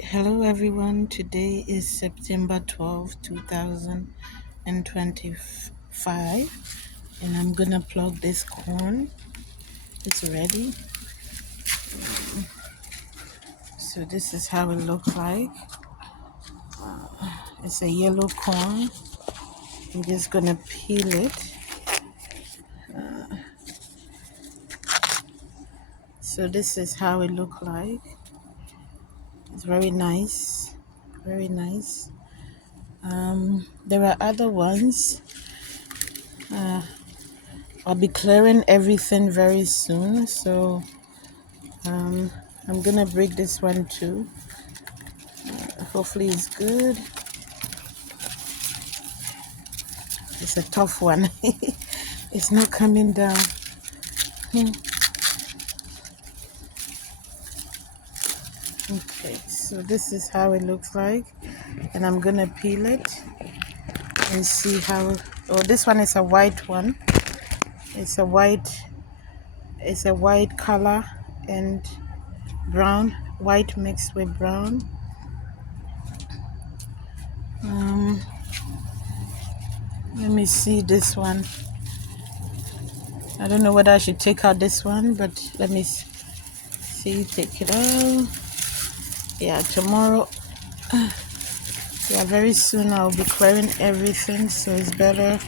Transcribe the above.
Hello everyone, today is September 12th, 2025, and I'm gonna plug this corn. It's ready. So this is how it looks like. It's a yellow corn. I'm just gonna peel it. So this is how it looks like. It's very nice, very nice. There are other ones. I'll be clearing everything very soon, so I'm gonna break this one too. Hopefully it's good. It's a tough one. It's not coming down. Hmm. Okay, so this is how it looks like, and I'm gonna peel it and see how. Oh, this one is a white one. It's a white. It's a white color and brown. White mixed with brown. Um, Let me see this one. I don't know whether I should take out this one, but let me see. Take it out. Yeah, tomorrow. Yeah, very soon I'll be clearing everything, so it's better